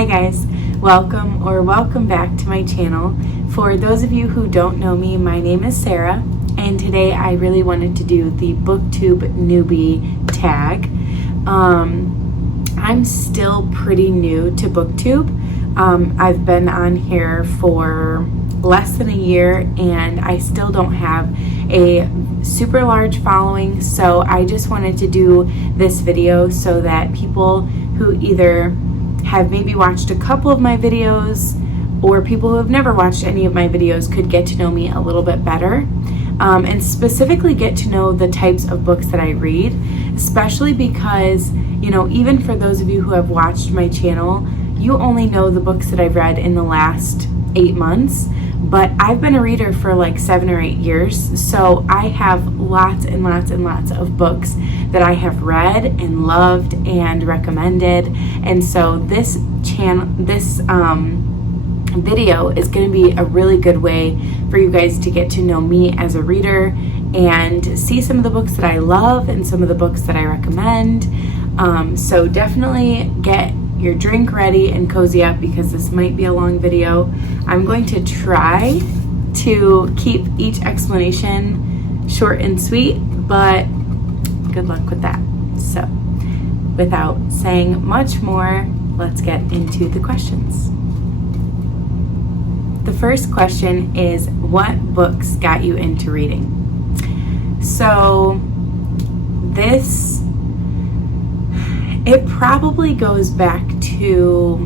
Hi guys, welcome back to my channel. For those of you who don't know me, my name is Sarah, and today I really wanted to do the Booktube Newbie tag. I'm still pretty new to Booktube. I've been on here for less than a year and I still don't have a super large following, so I just wanted to do this video so that people who either have maybe watched a couple of my videos or people who have never watched any of my videos could get to know me a little bit better, and specifically get to know the types of books that I read, especially because, you know, even for those of you who have watched my channel, you only know the books that I've read in the last 8 months, but I've been a reader for like 7 or 8 years, so I have lots and lots and lots of books that I have read and loved and recommended. And so this video is going to be a really good way for you guys to get to know me as a reader and see some of the books that I love and some of the books that I recommend. So definitely get your drink ready and cozy up because this might be a long video. I'm going to try to keep each explanation short and sweet, but good luck with that. So without saying much more, let's get into the questions. The first question is, what books got you into reading? So it probably goes back to,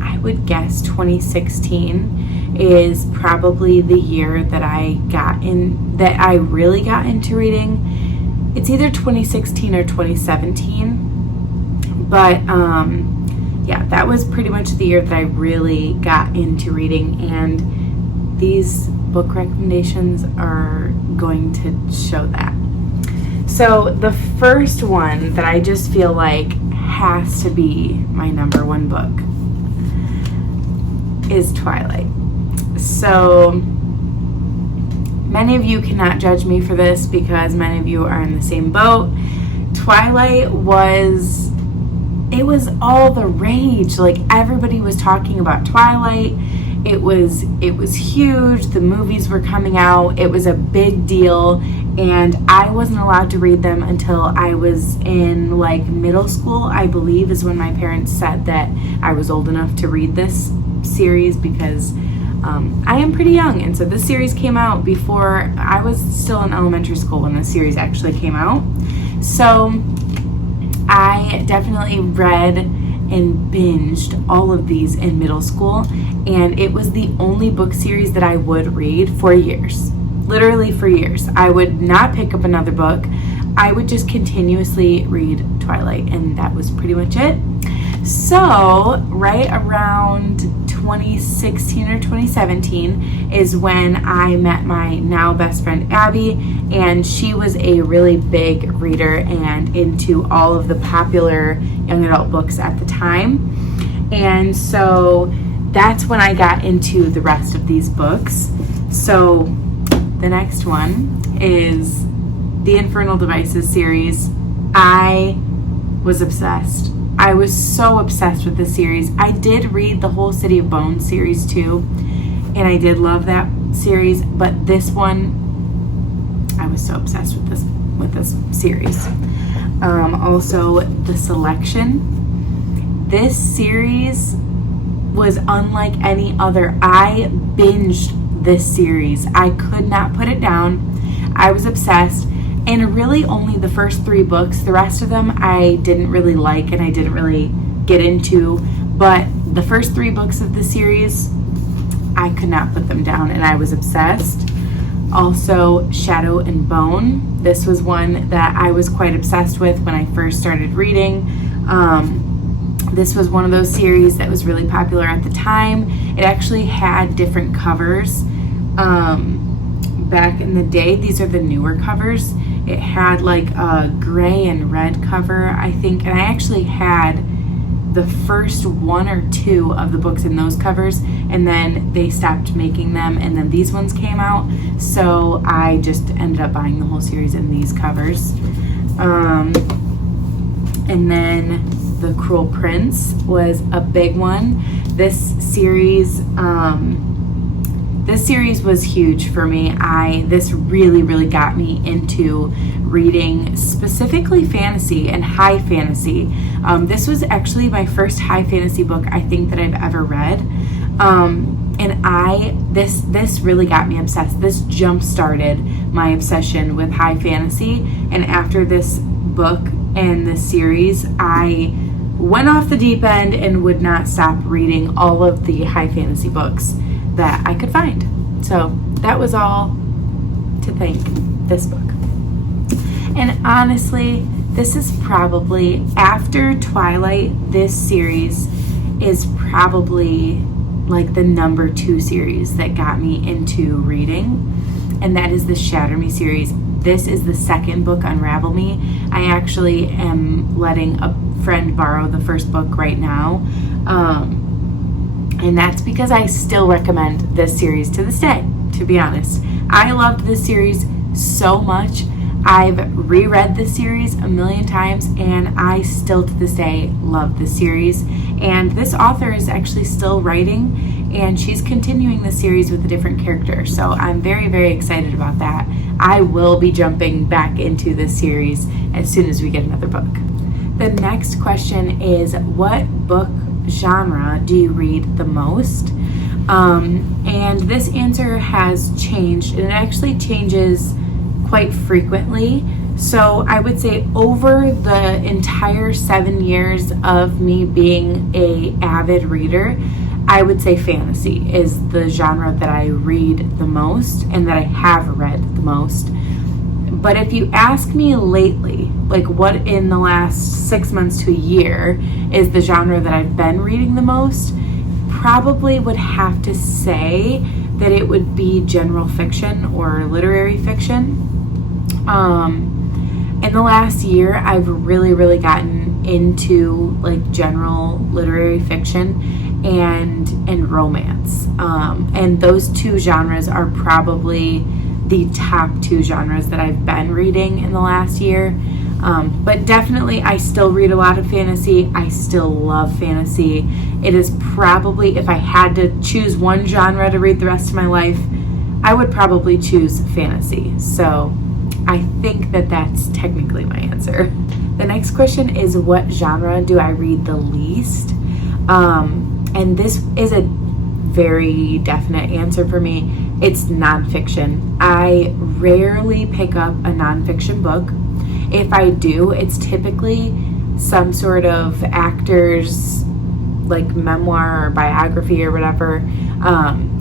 I would guess 2016 is probably the year that I really got into reading. It's either 2016 or 2017, but yeah, that was pretty much the year that I really got into reading, and these book recommendations are going to show that. So the first one that I just feel like has to be my number one book is Twilight. So many of you cannot judge me for this because many of you are in the same boat. Twilight was all the rage. Like, everybody was talking about Twilight. It was huge. The movies were coming out. It was a big deal, and I wasn't allowed to read them until I was in like middle school, I believe, is when my parents said that I was old enough to read this series, because I am pretty young, and so this series came out before I was still in elementary school when the series actually came out. So I definitely read and binged all of these in middle school, and it was the only book series that I would read for years. Literally for years. I would not pick up another book. I would just continuously read Twilight, and that was pretty much it. So right around 2016 or 2017 is when I met my now best friend Abby, and she was a really big reader and into all of the popular young adult books at the time. And so that's when I got into the rest of these books. So the next one is the Infernal Devices series. I was obsessed. I was so obsessed with this series. I did read the whole City of Bones series too, and I did love that series, but this one, I was so obsessed with this series. Also, The Selection. This series was unlike any other. I binged this series. I could not put it down. I was obsessed. And really only the first 3 books. The rest of them I didn't really like and I didn't really get into. But the first 3 books of the series, I could not put them down and I was obsessed. Also, Shadow and Bone. This was one that I was quite obsessed with when I first started reading. This was one of those series that was really popular at the time. It actually had different covers back in the day. These are the newer covers. It had like a gray and red cover, I think, and I actually had the first 1 or 2 of the books in those covers, and then they stopped making them, and then these ones came out, so I just ended up buying the whole series in these covers. And then The Cruel Prince was a big one. This series was huge for me. This really got me into reading specifically fantasy and high fantasy. This was actually my first high fantasy book I think that I've ever read. And this really got me obsessed. This jump-started my obsession with high fantasy. And after this book and this series, I went off the deep end and would not stop reading all of the high fantasy books that I could find. So that was all to thank this book. And honestly, this is probably, after Twilight, this series is probably like the number 2 series that got me into reading, and that is the Shatter Me series. This is the second book, Unravel Me. I actually am letting a friend borrow the first book right now, and that's because I still recommend this series to this day, to be honest. I loved this series so much. I've reread this series a million times, and I still to this day love this series. And this author is actually still writing, and she's continuing the series with a different character. So I'm very excited about that. I will be jumping back into this series as soon as we get another book. The next question is, what book genre do you read the most? And this answer has changed, and it actually changes quite frequently. So I would say over the entire 7 years of me being an avid reader, I would say fantasy is the genre that I read the most and that I have read the most. But if you ask me lately, like what in the last 6 months to a year is the genre that I've been reading the most, probably would have to say that it would be general fiction or literary fiction. In the last year, I've really gotten into like general literary fiction and romance. And those 2 genres are probably the top 2 genres that I've been reading in the last year. But definitely I still read a lot of fantasy. I still love fantasy. It is probably, if I had to choose one genre to read the rest of my life, I would probably choose fantasy. So I think that that's technically my answer. The next question is, what genre do I read the least? And this is a very definite answer for me. It's nonfiction. I rarely pick up a nonfiction book. If I do, it's typically some sort of actor's like memoir or biography or whatever.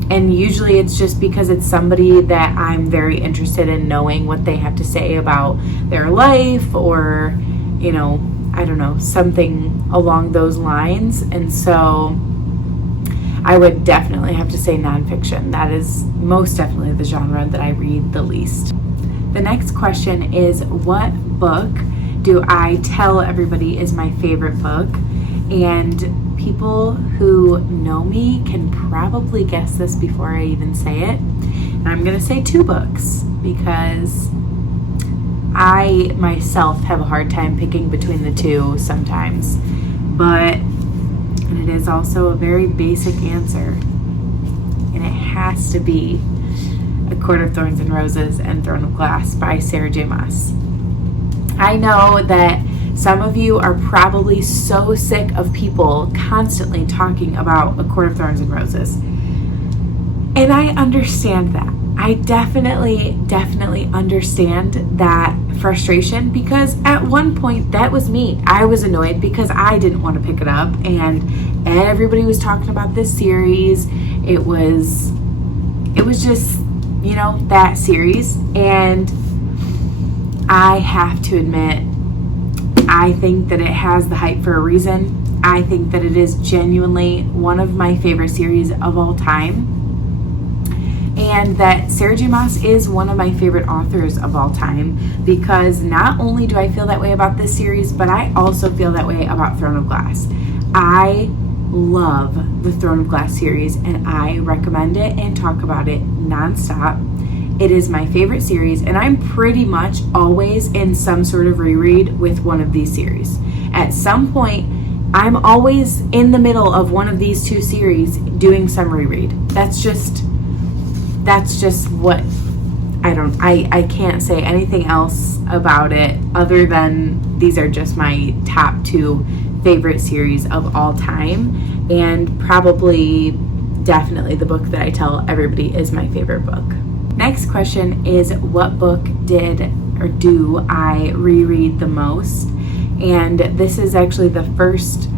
And usually it's just because it's somebody that I'm very interested in knowing what they have to say about their life, or, you know, I don't know, something along those lines. And so I would definitely have to say nonfiction. That is most definitely the genre that I read the least. The next question is, what book do I tell everybody is my favorite book? And people who know me can probably guess this before I even say it. And I'm going to say 2 books because I myself have a hard time picking between the 2 sometimes. But it is also a very basic answer. And it has to be A Court of Thorns and Roses and Throne of Glass by Sarah J. Maas. I know that some of you are probably so sick of people constantly talking about A Court of Thorns and Roses. And I understand that. I definitely understand that frustration, because at one point that was me. I was annoyed because I didn't want to pick it up, and everybody was talking about this series. It was just, you know, that series. And I have to admit, I think that it has the hype for a reason. I think that it is genuinely one of my favorite series of all time. And that Sarah J. Maas is one of my favorite authors of all time, because not only do I feel that way about this series, but I also feel that way about Throne of Glass. I love the Throne of Glass series, and I recommend it and talk about it nonstop. It is my favorite series, and I'm pretty much always in some sort of reread with one of these series. At some point I'm always in the middle of one of these two series doing summary read. That's just what I can't say anything else about it other than these are just my top 2 favorite series of all time, and probably definitely the book that I tell everybody is my favorite book. Next question is, what book do I reread the most? And this is actually the first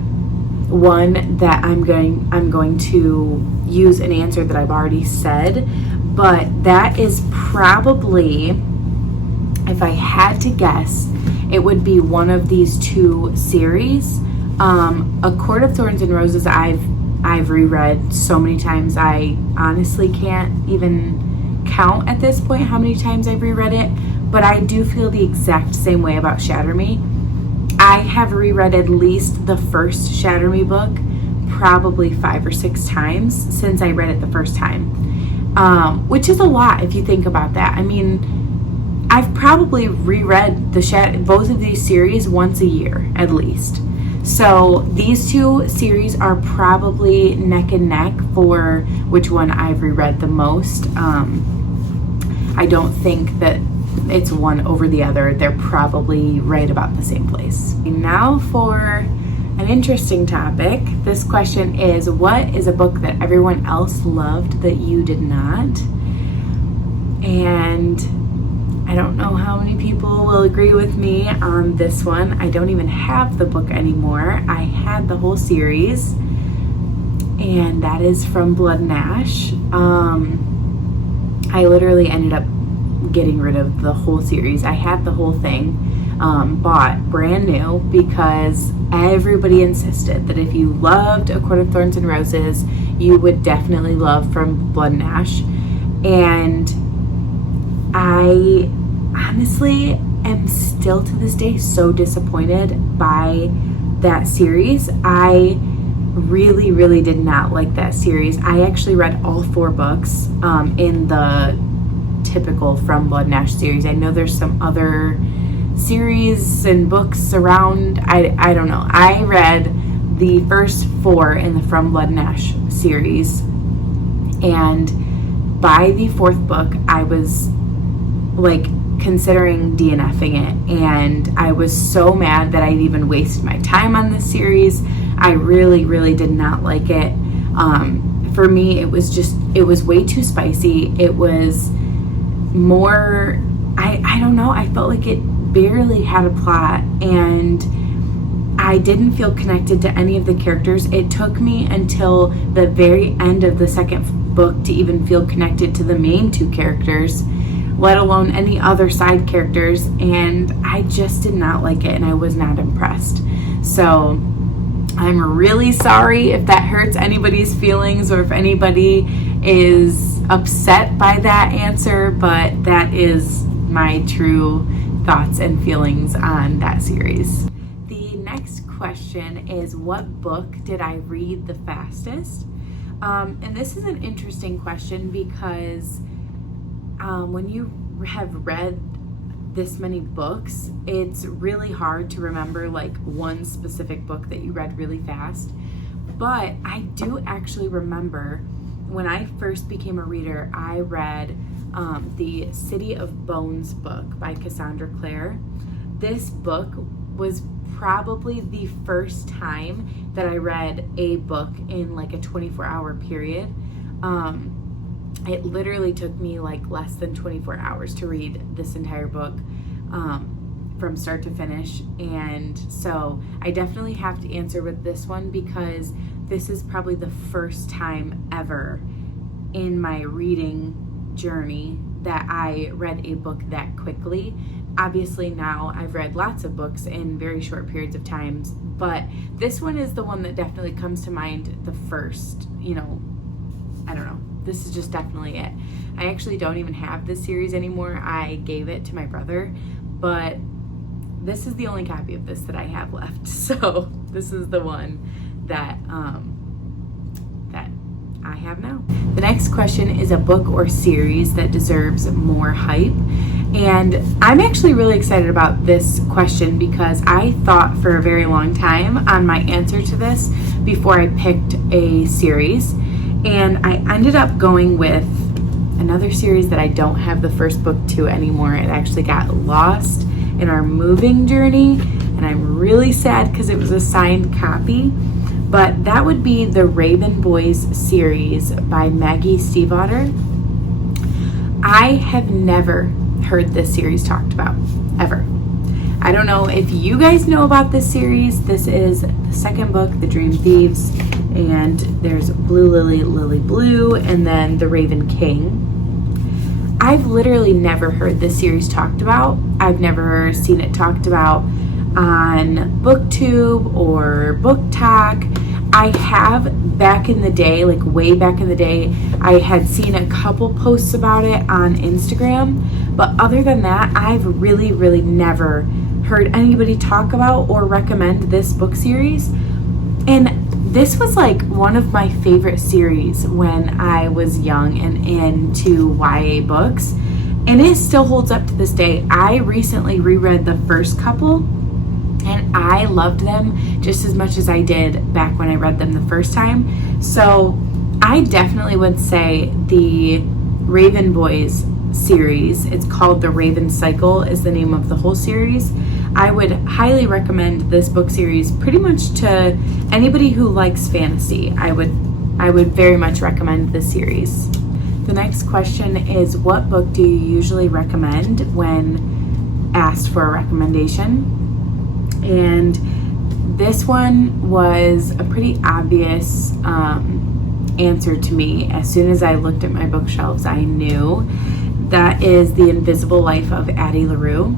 one that I'm going to use an answer that I've already said, but that is probably, if I had to guess, it would be one of these 2 series. A Court of Thorns and Roses I've reread so many times I honestly can't even count at this point how many times I've reread it, but I do feel the exact same way about Shatter Me. I have reread at least the first Shatter Me book probably 5 or 6 times since I read it the first time, which is a lot if you think about that. I mean, I've probably reread both of these series once a year at least. So these 2 series are probably neck and neck for which one I've reread the most. I don't think that it's one over the other. They're probably right about the same place. Now for an interesting topic. This question is, what is a book that everyone else loved that you did not? And I don't know how many people will agree with me on this one. I don't even have the book anymore. I had the whole series, and that is From Blood and Ash. I literally ended up getting rid of the whole series. I had the whole thing bought brand new because everybody insisted that if you loved A Court of Thorns and Roses, you would definitely love From Blood and Ash. And I honestly am still to this day so disappointed by that series. I really, really did not like that series. I actually read all 4 books in the typical From Blood and Ash series. I know there's some other series and books around. I don't know. I read the first 4 in the From Blood and Ash series, and by the 4th book I was like considering DNFing it, and I was so mad that I'd even wasted my time on this series. I really, really did not like it. For me, it was way too spicy. It was more, I don't know, I felt like it barely had a plot, and I didn't feel connected to any of the characters. It took me until the very end of the 2nd book to even feel connected to the main 2 characters, let alone any other side characters, and I just did not like it, and I was not impressed. So I'm really sorry if that hurts anybody's feelings or if anybody is upset by that answer, but that is my true thoughts and feelings on that series. The next question is, what book did I read the fastest? And this is an interesting question because when you have read this many books, it's really hard to remember like one specific book that you read really fast. But I do actually remember when I first became a reader, I read the City of Bones book by Cassandra Clare. This book was probably the first time that I read a book in like a 24-hour period. It literally took me like less than 24 hours to read this entire book from start to finish. And so I definitely have to answer with this one because this is probably the first time ever in my reading journey that I read a book that quickly. Obviously now I've read lots of books in very short periods of times, but this one is the one that definitely comes to mind the first, I don't know. This is just definitely it. I actually don't even have this series anymore. I gave it to my brother, but this is the only copy of this that I have left. So this is the one that that I have now. The next question is a book or series that deserves more hype. And I'm actually really excited about this question because I thought for a very long time on my answer to this before I picked a series. And I ended up going with another series that I don't have the first book to anymore. It actually got lost in our moving journey, and I'm really sad because it was a signed copy. But that would be the Raven Boys series by Maggie Stiefvater. I have never heard this series talked about, ever. I don't know if you guys know about this series. This is the second book, The Dream Thieves, and there's Blue Lily, Lily Blue, and then The Raven King. I've literally never heard this series talked about. I've never seen it talked about on Booktube or Book Talk. I have back in the day, like way back in the day, I had seen a couple posts about it on Instagram, but other than that, I've really, really never heard anybody talk about or recommend this book series. And this was like one of my favorite series when I was young and into YA books, and it still holds up to this day. I recently reread the first couple, and I loved them just as much as I did back when I read them the first time. So I definitely would say the Raven Boys series, it's called The Raven Cycle, is the name of the whole series. I would highly recommend this book series pretty much to anybody who likes fantasy. I would very much recommend this series. The next question is, what book do you usually recommend when asked for a recommendation? And this one was a pretty obvious answer to me. As soon as I looked at my bookshelves, I knew that is The Invisible Life of Addie LaRue.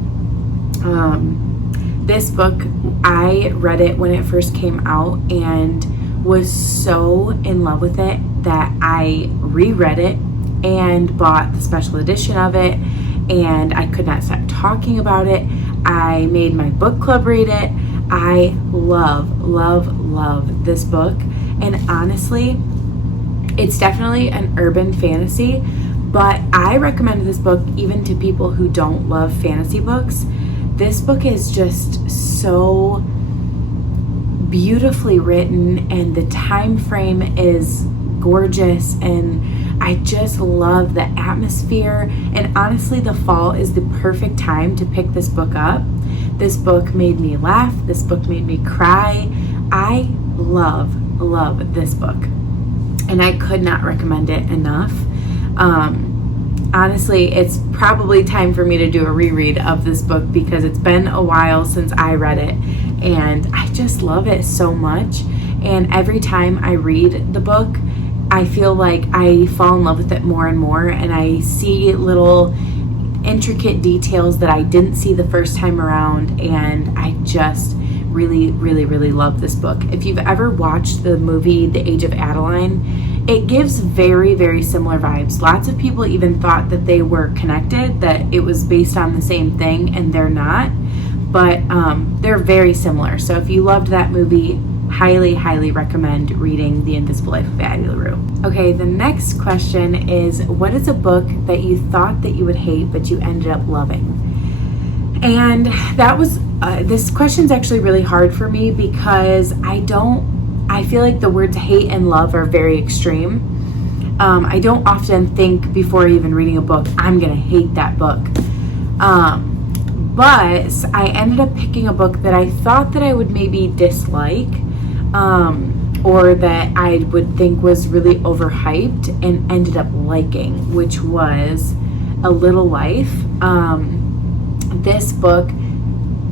This book, I read it when it first came out and was so in love with it that I reread it and bought the special edition of it, and I could not stop talking about it. I made my book club read it. I love, love, love this book. And honestly, it's definitely an urban fantasy, but I recommend this book even to people who don't love fantasy books. This book is just so beautifully written, and the time frame is gorgeous, and I just love the atmosphere. And honestly, the fall is the perfect time to pick this book up. This book made me laugh. This book made me cry. I love this book, and I could not recommend it enough. Honestly, it's probably time for me to do a reread of this book because it's been a while since I read it, and I just love it so much. And every time I read the book, I feel like I fall in love with it more and more, and I see little intricate details that I didn't see the first time around, and I just really, really, really love this book. If you've ever watched the movie The Age of Adeline, it gives very, very similar vibes. Lots of people even thought that they were connected, that it was based on the same thing, and they're not, but they're very similar. So if you loved that movie, highly, highly recommend reading The Invisible Life of Addie LaRue. Okay, the next question is, what is a book that you thought that you would hate but you ended up loving? And that was, this question's actually really hard for me because I feel like the words hate and love are very extreme. I don't often think before even reading a book, I'm gonna hate that book. But I ended up picking a book that I thought that I would maybe dislike, or that I would think was really overhyped and ended up liking, which was A Little Life. This book,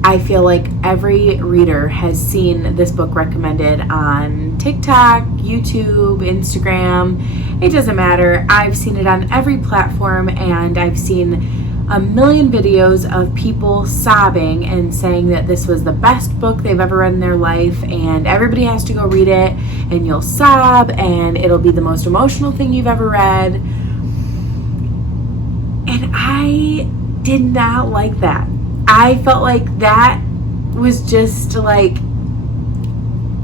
I feel like every reader has seen this book recommended on TikTok, YouTube, Instagram. It doesn't matter. I've seen it on every platform, and I've seen a million videos of people sobbing and saying that this was the best book they've ever read in their life, and everybody has to go read it, and you'll sob, and it'll be the most emotional thing you've ever read. And I did not like that. I felt like that was just like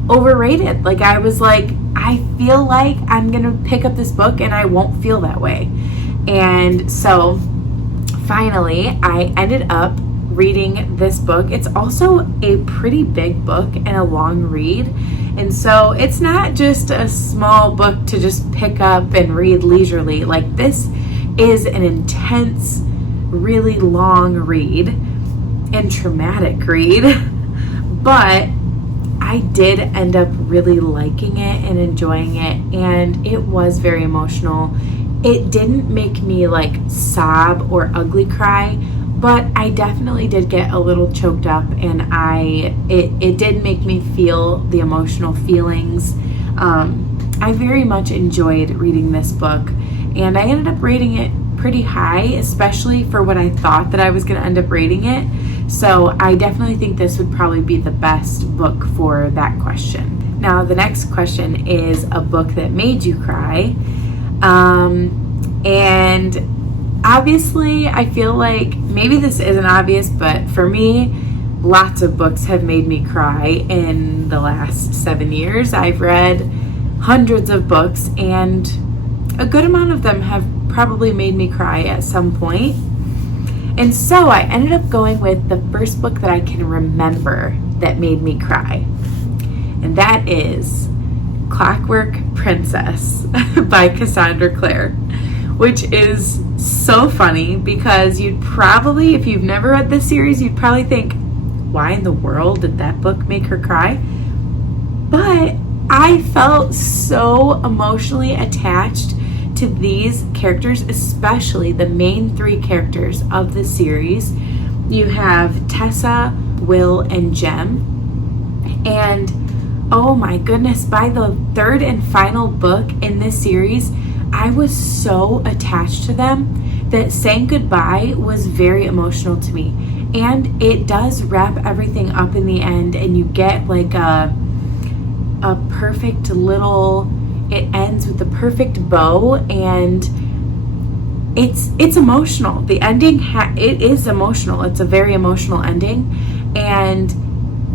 overrated. Like, I was like, I feel like I'm gonna pick up this book and I won't feel that way. And so finally, I ended up reading this book. It's also a pretty big book and a long read. And so it's not just a small book to just pick up and read leisurely. Like, this is an intense, really long read and traumatic read. But I did end up really liking it and enjoying it, and it was very emotional. It didn't make me like sob or ugly cry, but I definitely did get a little choked up, and it did make me feel the emotional feelings. I very much enjoyed reading this book, and I ended up rating it pretty high, especially for what I thought that I was going to end up rating it. So I definitely think this would probably be the best book for that question. Now, the next question is a book that made you cry. And obviously, I feel like maybe this isn't obvious, but for me, lots of books have made me cry in the last 7 years. I've read hundreds of books, and a good amount of them have probably made me cry at some point. And so I ended up going with the first book that I can remember that made me cry. And that is Clockwork Princess by Cassandra Clare, which is so funny because you'd probably, if you've never read this series, you'd probably think, why in the world did that book make her cry? But I felt so emotionally attached to these characters, especially the main 3 characters of the series. You have Tessa, Will, and Jem. And oh my goodness, by the 3rd and final book in this series, I was so attached to them that saying goodbye was very emotional to me. And it does wrap everything up in the end, and you get like a perfect little, it ends with the perfect bow, and it's emotional. The ending, it is emotional. It's a very emotional ending, and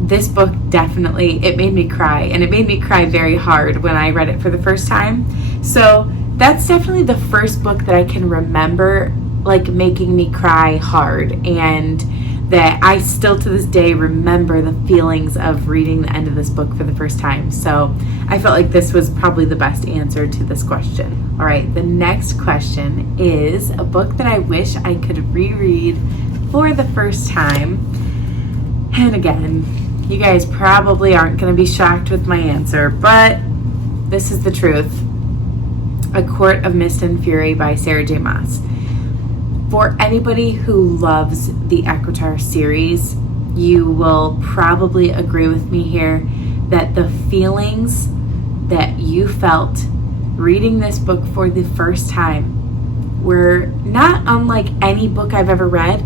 this book definitely, it made me cry, and it made me cry very hard when I read it for the first time. So that's definitely the first book that I can remember like making me cry hard, and that I still to this day remember the feelings of reading the end of this book for the first time. So I felt like this was probably the best answer to this question. All right, the next question is a book that I wish I could reread for the first time. And again, you guys probably aren't going to be shocked with my answer, but this is the truth. A Court of Mist and Fury by Sarah J. Maas. For anybody who loves the ACOTAR series, you will probably agree with me here that the feelings that you felt reading this book for the first time were not unlike any book I've ever read,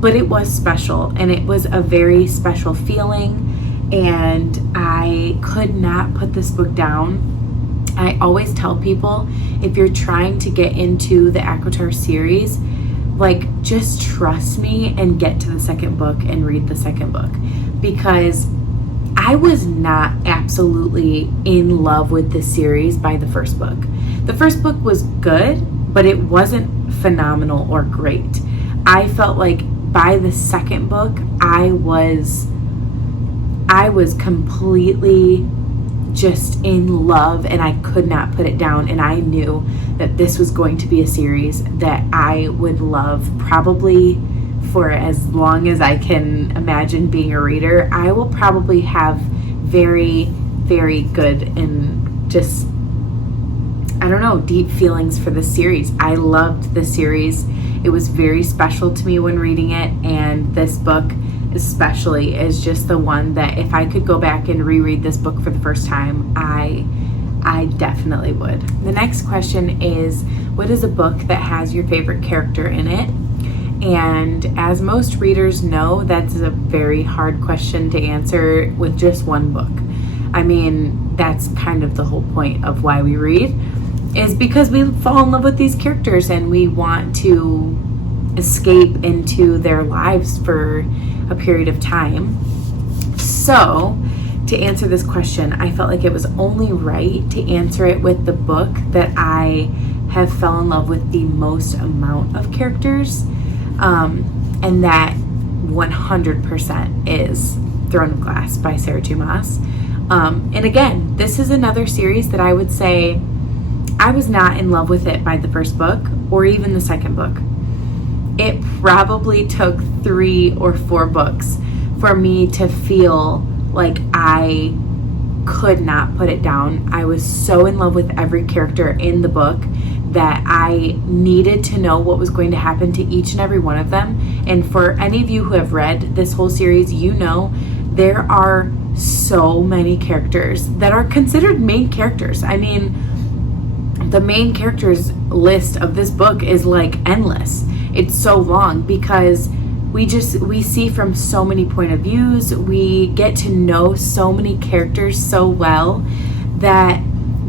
but it was special, and it was a very special feeling, and I could not put this book down. I always tell people, if you're trying to get into the ACOTAR series, like, just trust me and get to the second book and read the second book, because I was not absolutely in love with this series by the first book. The first book was good, but it wasn't phenomenal or great. I felt like by the second book, I was completely just in love, and I could not put it down, and I knew that this was going to be a series that I would love probably for as long as I can imagine being a reader. I will probably have very, very good and just, I don't know, deep feelings for this series. I loved this series. It was very special to me when reading it, and this book especially is just the one that if I could go back and reread this book for the first time, I definitely would. The next question is, what is a book that has your favorite character in it? And as most readers know, that's a very hard question to answer with just one book. I mean, that's kind of the whole point of why we read, is because we fall in love with these characters and we want to escape into their lives for a period of time. So to answer this question, I felt like it was only right to answer it with the book that I have fell in love with the most amount of characters. And that 100% is Throne of Glass by Sarah J. Maas. And again, this is another series that I would say I was not in love with it by the first book or even the second book. It probably took 3 or 4 books for me to feel like I could not put it down. I was so in love with every character in the book that I needed to know what was going to happen to each and every one of them. And for any of you who have read this whole series, you know there are so many characters that are considered main characters. I mean, the main characters list of this book is like endless. It's so long because we see from so many point of views. We get to know so many characters so well that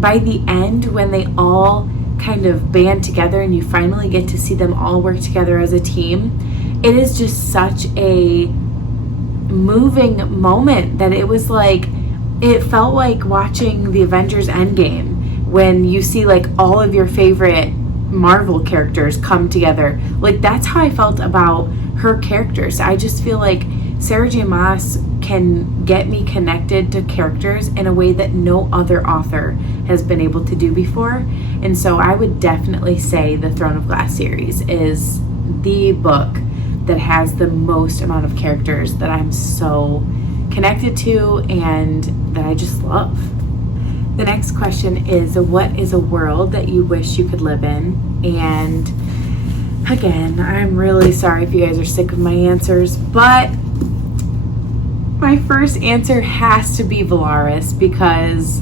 by the end, when they all kind of band together and you finally get to see them all work together as a team, it is just such a moving moment that it was like, it felt like watching the Avengers Endgame when you see like all of your favorite Marvel characters come together. Like, that's how I felt about her characters. I just feel like Sarah J. Maas can get me connected to characters in a way that no other author has been able to do before. And so I would definitely say the Throne of Glass series is the book that has the most amount of characters that I'm so connected to and that I just love. The next question is, what is a world that you wish you could live in? And again, I'm really sorry if you guys are sick of my answers, but my first answer has to be Valaris, because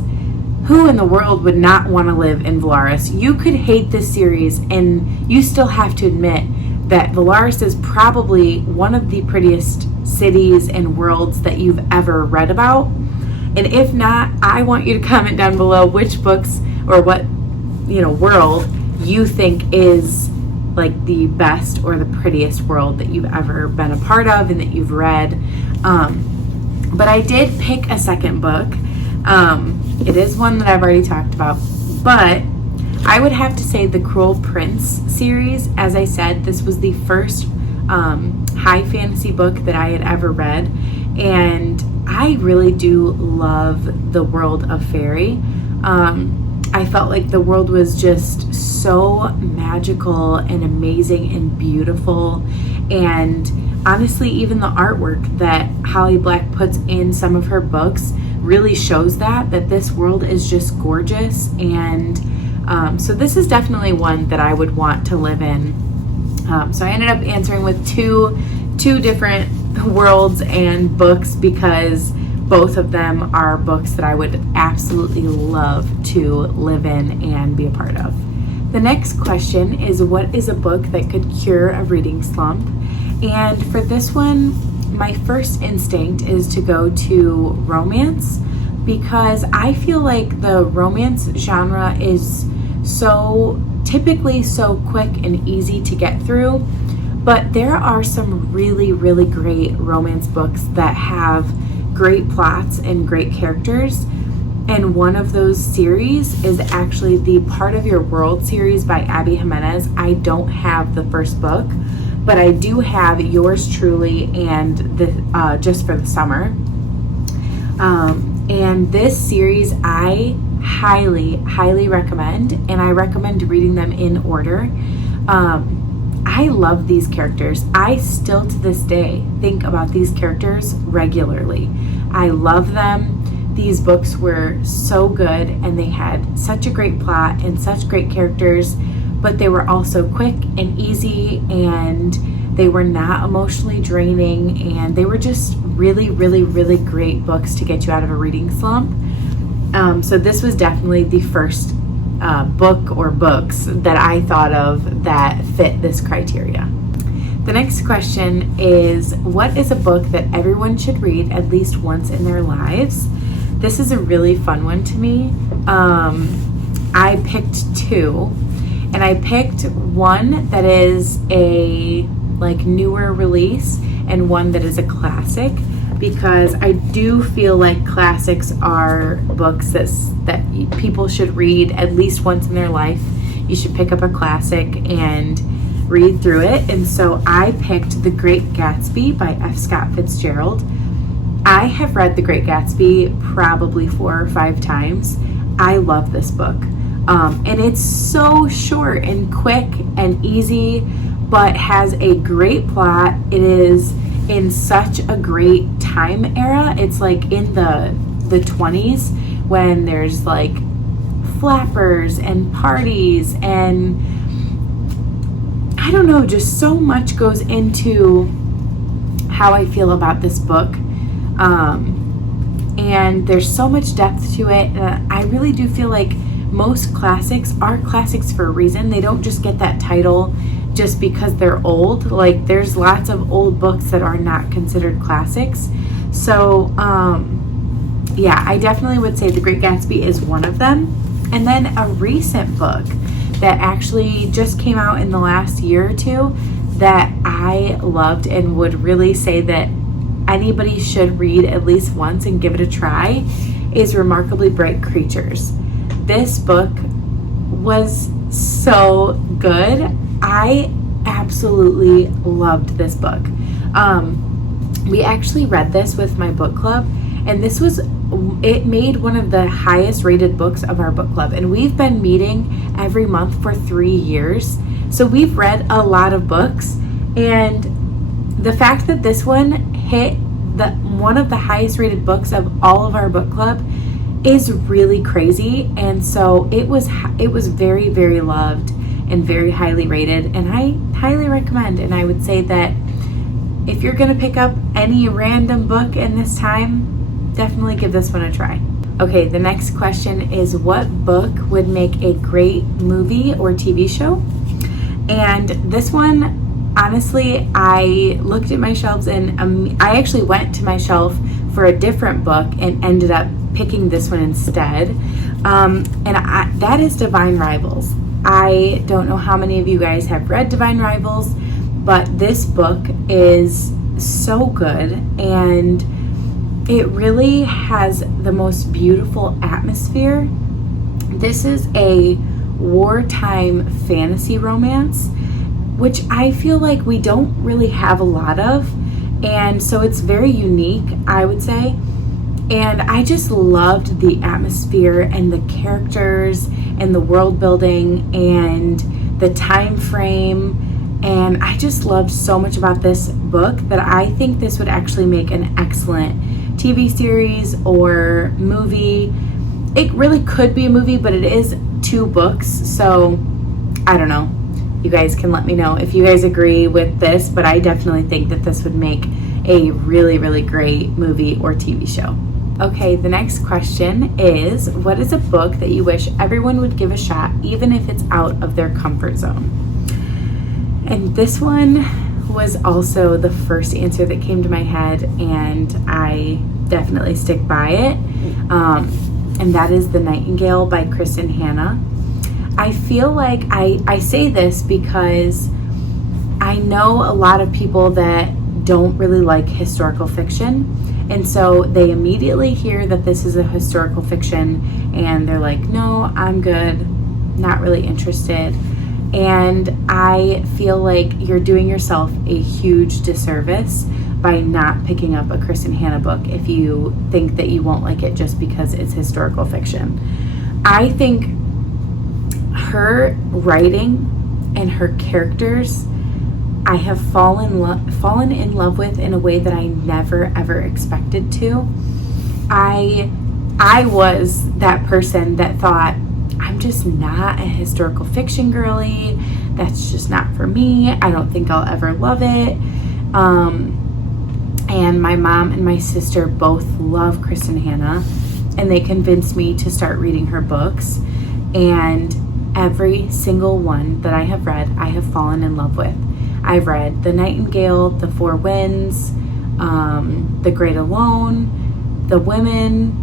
who in the world would not want to live in Valaris? You could hate this series and you still have to admit that Valaris is probably one of the prettiest cities and worlds that you've ever read about. And if not, I want you to comment down below which books or what, world you think is like the best or the prettiest world that you've ever been a part of and that you've read. But I did pick a second book. It is one that I've already talked about, but I would have to say the Cruel Prince series. As I said, this was the first high fantasy book that I had ever read, and I really do love the world of fairy. I felt like the world was just so magical and amazing and beautiful, and honestly, even the artwork that Holly Black puts in some of her books really shows that this world is just gorgeous. And so this is definitely one that I would want to live in. So I ended up answering with two different worlds and books, because both of them are books that I would absolutely love to live in and be a part of. The next question is, what is a book that could cure a reading slump? And for this one, my first instinct is to go to romance, because I feel like the romance genre is typically so quick and easy to get through, but there are some really, really great romance books that have great plots and great characters. And one of those series is actually the Part of Your World series by Abby Jimenez. I don't have the first book, but I do have Yours Truly and the Just for the Summer. And this series I highly, highly recommend, and I recommend reading them in order. I love these characters. I still to this day think about these characters regularly. I love them. These books were so good, and they had such a great plot and such great characters, but they were also quick and easy, and they were not emotionally draining, and they were just really, really, really great books to get you out of a reading slump. So this was definitely the first book or books that I thought of that fit this criteria. The next question is, what is a book that everyone should read at least once in their lives? This is a really fun one to me. I picked 2, and I picked one that is a newer release and one that is a classic, because I do feel like classics are books that people should read at least once in their life. You should pick up a classic and read through it. And so I picked The Great Gatsby by F. Scott Fitzgerald. I have read The Great Gatsby probably 4 or 5 times. I love this book. And it's so short and quick and easy, but has a great plot. It is in such a great time era. It's like in the 20s when there's like flappers and parties, and I don't know, just so much goes into how I feel about this book. And there's so much depth to it. I really do feel like most classics are classics for a reason. They don't just get that title just because they're old. Like, there's lots of old books that are not considered classics. So, yeah, I definitely would say The Great Gatsby is one of them. And then a recent book that actually just came out in the last year or two that I loved and would really say that anybody should read at least once and give it a try is Remarkably Bright Creatures. This book was so good. I absolutely loved this book. We actually read this with my book club, and it made one of the highest rated books of our book club. And we've been meeting every month for 3 years. So we've read a lot of books, and the fact that this one hit one of the highest rated books of all of our book club is really crazy. And so it was very, very loved and very highly rated, and I highly recommend. And I would say that if you're going to pick up any random book in this time, definitely give this one a try. Okay, the next question is, what book would make a great movie or TV show? And this one, honestly, I looked at my shelves, and I actually went to my shelf for a different book and ended up picking this one instead. That is Divine Rivals. I don't know how many of you guys have read Divine Rivals, but this book is so good, and it really has the most beautiful atmosphere. This is a wartime fantasy romance, which I feel like we don't really have a lot of, and so it's very unique, I would say. And I just loved the atmosphere and the characters and the world building and the time frame. And I just loved so much about this book that I think this would actually make an excellent TV series or movie. It really could be a movie, but it is 2 books. So I don't know. You guys can let me know if you guys agree with this, but I definitely think that this would make a really, really great movie or TV show. Okay, the next question is, what is a book that you wish everyone would give a shot, even if it's out of their comfort zone? And this one was also the first answer that came to my head, and I definitely stick by it. And that is The Nightingale by Kristen Hanna. I feel like I say this because I know a lot of people that don't really like historical fiction. And so they immediately hear that this is a historical fiction and they're like, no, I'm good, not really interested. And I feel like you're doing yourself a huge disservice by not picking up a Kristen Hanna book if you think that you won't like it just because it's historical fiction. I think her writing and her characters I have fallen in love with in a way that I never ever expected to. I was that person that thought, I'm just not a historical fiction girly. That's just not for me. I don't think I'll ever love it. And my mom and my sister both love Kristen Hanna, and they convinced me to start reading her books. And every single one that I have read, I have fallen in love with. I've read The Nightingale, The Four Winds, The Great Alone, The Women,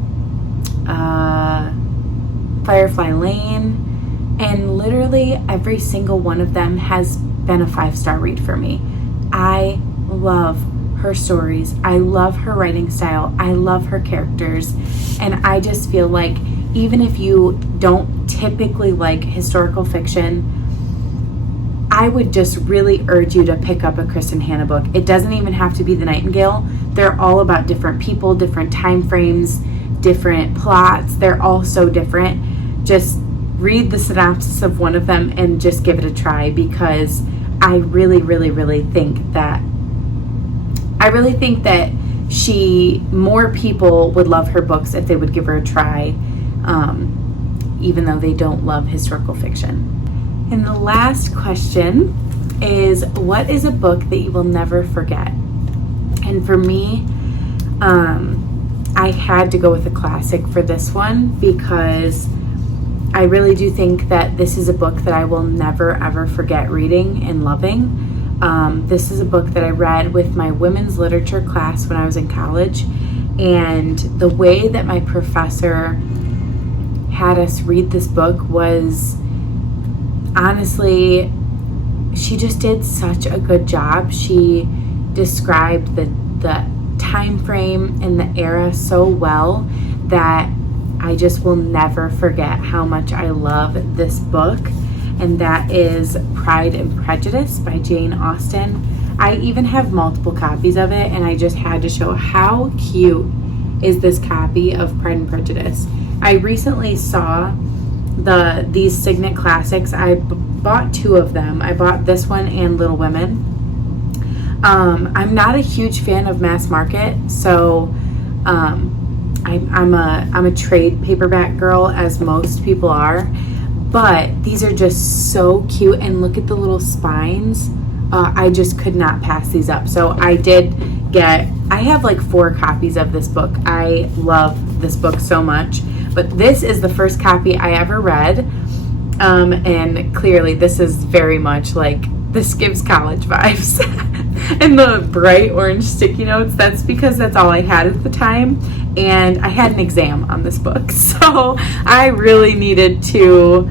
Firefly Lane, and literally every single one of them has been a 5-star read for me. I love her stories. I love her writing style. I love her characters. And I just feel like even if you don't typically like historical fiction, I would just really urge you to pick up a Kristen Hanna book. It doesn't even have to be The Nightingale. They're all about different people, different time frames, different plots. They're all so different. Just read the synopsis of one of them and just give it a try, because I really, really, really think that more people would love her books if they would give her a try, even though they don't love historical fiction. And the last question is, what is a book that you will never forget? And for me, I had to go with a classic for this one, because I really do think that this is a book that I will never ever forget reading and loving. This is a book that I read with my women's literature class when I was in college, and the way that my professor had us read this book was, honestly, she just did such a good job. She described the time frame and the era so well that I just will never forget how much I love this book. And that is Pride and Prejudice by Jane Austen. I even have multiple copies of it, and I just had to show how cute is this copy of Pride and Prejudice. I recently saw these Signet Classics. I bought two of them. I bought this one and Little Women. I'm not a huge fan of mass market, so I'm a trade paperback girl, as most people are. But these are just so cute, and look at the little spines. I just could not pass these up. So I have like 4 copies of this book. I love this book so much. But this is the first copy I ever read. And clearly this is very much like, this gives college vibes. And the bright orange sticky notes, that's because that's all I had at the time. And I had an exam on this book. So I really needed to,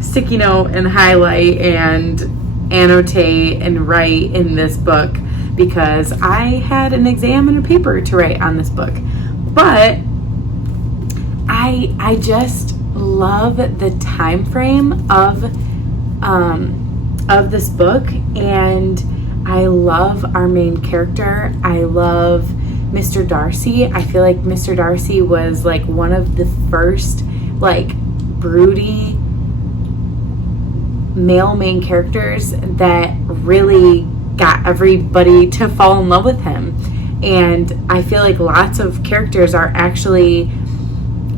sticky note and highlight and annotate and write in this book, because I had an exam and a paper to write on this book. But I just love the time frame of this book, and I love our main character. I love Mr. Darcy. I feel like Mr. Darcy was like one of the first like broody male main characters that really got everybody to fall in love with him. And I feel like lots of characters are actually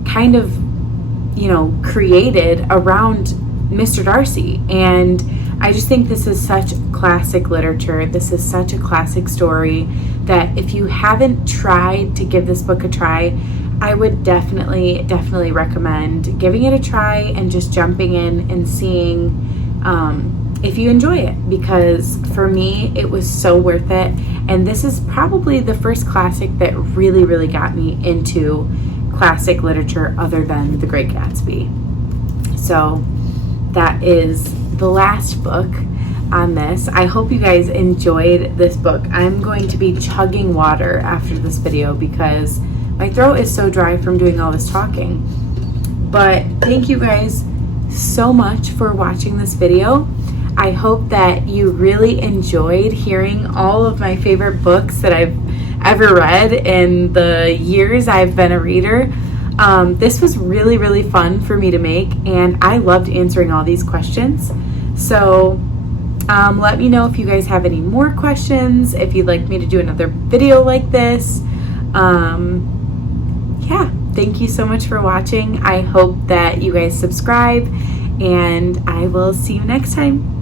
kind of, created around Mr. Darcy. And I just think this is such classic literature. This is such a classic story that if you haven't tried to give this book a try, I would definitely recommend giving it a try and just jumping in and seeing if you enjoy it, because for me, it was so worth it. And this is probably the first classic that really, really got me into classic literature other than The Great Gatsby. So that is the last book on this. I hope you guys enjoyed this book. I'm going to be chugging water after this video because my throat is so dry from doing all this talking. But thank you guys so much for watching this video. I hope that you really enjoyed hearing all of my favorite books that I've ever read in the years I've been a reader. This was really, really fun for me to make, and I loved answering all these questions. So let me know if you guys have any more questions, if you'd like me to do another video like this. Yeah, thank you so much for watching. I hope that you guys subscribe, and I will see you next time.